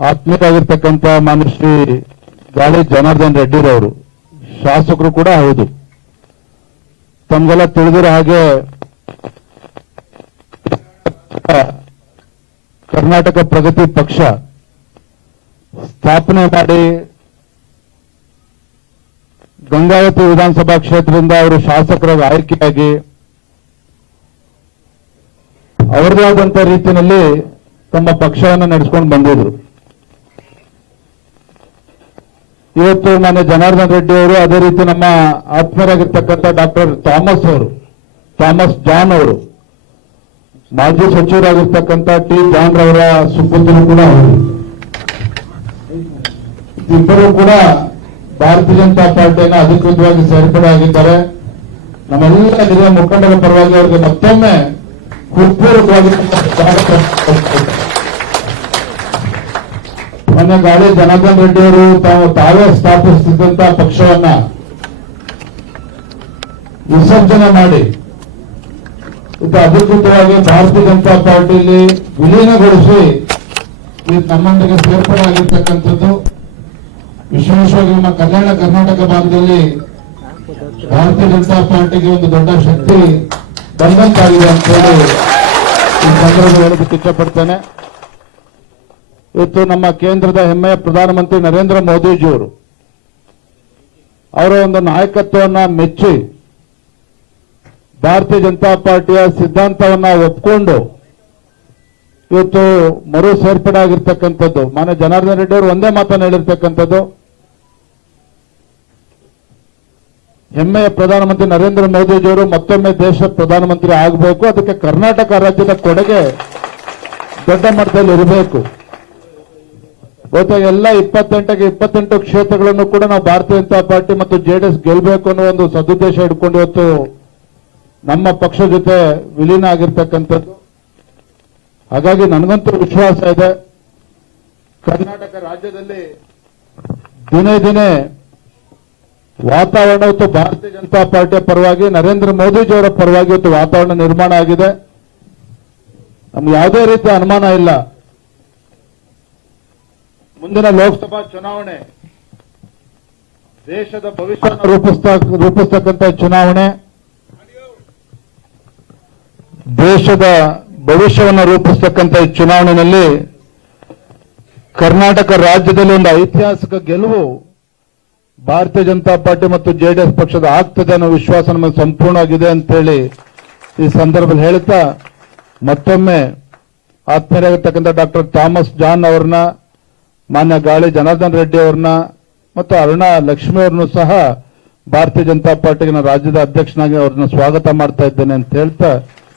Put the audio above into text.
ಆತ್ಮೀಯರಾಗಿರ್ತಕ್ಕಂಥ ಮಾನ್ಯ ಶ್ರೀ ಗಾಳಿ ಜನಾರ್ದನ್ ರೆಡ್ಡಿರವರು, ಶಾಸಕರು ಕೂಡ ಹೌದು. ತಮ್ಗೆಲ್ಲ ತಿಳಿದಿರೋ ಹಾಗೆ ಕರ್ನಾಟಕ ಪ್ರಗತಿ ಪಕ್ಷ ಸ್ಥಾಪನೆ ಮಾಡಿ ಗಂಗಾವತಿ ವಿಧಾನಸಭಾ ಕ್ಷೇತ್ರದಿಂದ ಅವರು ಶಾಸಕರಾಗಿ ಆಯ್ಕೆಯಾಗಿ ಅವರದೇ ಆದಂತ ರೀತಿಯಲ್ಲಿ ತಮ್ಮ ಪಕ್ಷವನ್ನು ನಡೆಸಿಕೊಂಡು ಬಂದಿದ್ರು. ಇವತ್ತು ಮಾನ್ಯ ಜನಾರ್ದನ್ ರೆಡ್ಡಿ ಅವರು ಅದೇ ರೀತಿ ನಮ್ಮ ಆತ್ಮೀಯರಾಗಿರ್ತಕ್ಕಂಥ ಡಾಕ್ಟರ್ ಥಾಮಸ್ ಅವರು, ಥಾಮಸ್ ಜಾನ್ ಅವರು, ಮಾಜಿ ಸಚಿವರಾಗಿರ್ತಕ್ಕಂಥ ಟಿ ಜಾನ್ ರವರ ಸುಪುತ್ರರು ಕೂಡ ಅವರು ಇಬ್ಬರು ಕೂಡ ಭಾರತೀಯ ಜನತಾ ಪಾರ್ಟಿಯನ್ನು ಅಧಿಕೃತವಾಗಿ ಸೇರ್ಪಡೆ ಆಗಿದ್ದಾರೆ ನಮ್ಮೆಲ್ಲ ಹಿರಿಯ ಮುಖಂಡರ ಪರವಾಗಿ ಅವರಿಗೆ ಮತ್ತೊಮ್ಮೆ ಹೃತ್ಪೂರ್ವಕವಾಗಿ. ಮೊನ್ನೆ ಗಾಳಿ ಜನಾರ್ದನ್ ರೆಡ್ಡಿ ಅವರು ತಾವು ತಾವೇ ಸ್ಥಾಪಿಸುತ್ತಿದ್ದಂತ ಪಕ್ಷವನ್ನ ವಿಸರ್ಜನೆ ಮಾಡಿ ಅಧಿಕೃತವಾಗಿ ಭಾರತೀಯ ಜನತಾ ಪಾರ್ಟಿಯಲ್ಲಿ ವಿಲೀನಗೊಳಿಸಿ ನಮ್ಮೊಂದಿಗೆ ಸೇರ್ಪಡೆ ಆಗಿರ್ತಕ್ಕಂಥದ್ದು ವಿಶೇಷವಾಗಿ ನಮ್ಮ ಕಲ್ಯಾಣ ಕರ್ನಾಟಕ ಭಾಗದಲ್ಲಿ ಭಾರತೀಯ ಜನತಾ ಪಾರ್ಟಿಗೆ ಒಂದು ದೊಡ್ಡ ಶಕ್ತಿ ಬಂದಂತಾಗಿದೆ ಅಂತ ಹೇಳಿ ಈ ಹೇಳೋದಕ್ಕೆ ಇಷ್ಟಪಡ್ತೇನೆ. ಇವತ್ತು ನಮ್ಮ ಕೇಂದ್ರದ ಹೆಮ್ಮೆಯ ಪ್ರಧಾನಮಂತ್ರಿ ನರೇಂದ್ರ ಮೋದಿಜಿಯವರು. ಅವರ ಒಂದು ನಾಯಕತ್ವವನ್ನ ಮೆಚ್ಚಿ ಭಾರತೀಯ ಜನತಾ ಪಾರ್ಟಿಯ ಸಿದ್ಧಾಂತವನ್ನ ಒಪ್ಕೊಂಡು ಇವತ್ತು ಮರು ಸೇರ್ಪಡೆ ಆಗಿರ್ತಕ್ಕಂಥದ್ದು ಮಾನ್ಯ ಜನಾರ್ದನ್ ರೆಡ್ಡಿ ಅವರು ಒಂದೇ ಮಾತನ್ನು ಹೇಳಿರ್ತಕ್ಕಂಥದ್ದು. ಹೆಮ್ಮೆಯ ಪ್ರಧಾನಮಂತ್ರಿ ನರೇಂದ್ರ ಮೋದಿಜಿಯವರು ಮತ್ತೊಮ್ಮೆ ದೇಶ ಪ್ರಧಾನಮಂತ್ರಿ ಆಗಬೇಕು. ಅದಕ್ಕೆ ಕರ್ನಾಟಕ ರಾಜ್ಯದ ಕೊಡುಗೆ ದೊಡ್ಡ ಮಟ್ಟದಲ್ಲಿ ಇರಬೇಕು ಬಹುತೇಕ ಎಲ್ಲ ಇಪ್ಪತ್ತೆಂಟಕ್ಕೆ ಇಪ್ಪತ್ತೆಂಟು ಕ್ಷೇತ್ರಗಳನ್ನು ಕೂಡ ನಾವು ಭಾರತೀಯ ಜನತಾ ಪಾರ್ಟಿ ಮತ್ತು ಜೆಡಿಎಸ್ ಗೆಲ್ಲಬೇಕು ಅನ್ನೋ ಒಂದು ಸದುದ್ದೇಶ ಇಟ್ಕೊಂಡು ಇವತ್ತು ನಮ್ಮ ಪಕ್ಷ ಜೊತೆ ವಿಲೀನ ಆಗಿರ್ತಕ್ಕಂಥದ್ದು. ಹಾಗಾಗಿ ನನಗಂತೂ ವಿಶ್ವಾಸ ಇದೆ. ಕರ್ನಾಟಕ ರಾಜ್ಯದಲ್ಲಿ ದಿನೇ ದಿನೇ ವಾತಾವರಣ ಇವತ್ತು ಭಾರತೀಯ ಜನತಾ ಪಾರ್ಟಿಯ ಪರವಾಗಿ, ನರೇಂದ್ರ ಮೋದಿಜಿಯವರ ಪರವಾಗಿ ಇವತ್ತು ವಾತಾವರಣ ನಿರ್ಮಾಣ ಆಗಿದೆ. ನಮ್ಗೆ ಯಾವುದೇ ರೀತಿಯ ಅನುಮಾನ ಇಲ್ಲ. ಮುಂದಿನ ಲೋಕಸಭಾ ಚುನಾವಣೆ ದೇಶದ ರೂಪಿಸ್ತಾ, ರೂಪಿಸ್ತಕ್ಕಂಥ ಚುನಾವಣೆ. ದೇಶದ ಭವಿಷ್ಯವನ್ನು ರೂಪಿಸ್ತಕ್ಕಂಥ ಈ ಚುನಾವಣೆಯಲ್ಲಿ ಕರ್ನಾಟಕ ರಾಜ್ಯದಲ್ಲಿ ಒಂದು ಐತಿಹಾಸಿಕ ಗೆಲುವು ಭಾರತೀಯ ಜನತಾ ಪಾರ್ಟಿ ಮತ್ತು ಜೆಡಿಎಸ್ ಪಕ್ಷದ ಆಗ್ತದೆ ಅನ್ನೋ ವಿಶ್ವಾಸ ನಮಗೆ ಸಂಪೂರ್ಣವಾಗಿದೆ ಅಂತೇಳಿ ಈ ಸಂದರ್ಭದಲ್ಲಿ ಹೇಳ್ತಾ ಮತ್ತೊಮ್ಮೆ ಆತ್ಮೀಯರಾಗಿರ್ತಕ್ಕಂಥ ಡಾಕ್ಟರ್ ಥಾಮಸ್ ಜಾನ್ ಅವರನ್ನ ಮಾನ್ಯ ಗಾಳಿ ಜನಾರ್ದನ್ ರೆಡ್ಡಿ ಅವ್ರನ್ನ ಮತ್ತು ಅರುಣಾ ಲಕ್ಷ್ಮಿ ಅವರನ್ನು ಸಹ ಭಾರತೀಯ ಜನತಾ ಪಾರ್ಟಿಗೆ ರಾಜ್ಯದ ಅಧ್ಯಕ್ಷನಾಗಿ ಅವ್ರನ್ನ ಸ್ವಾಗತ ಮಾಡ್ತಾ ಇದ್ದೇನೆ ಅಂತ ಹೇಳ್ತಾ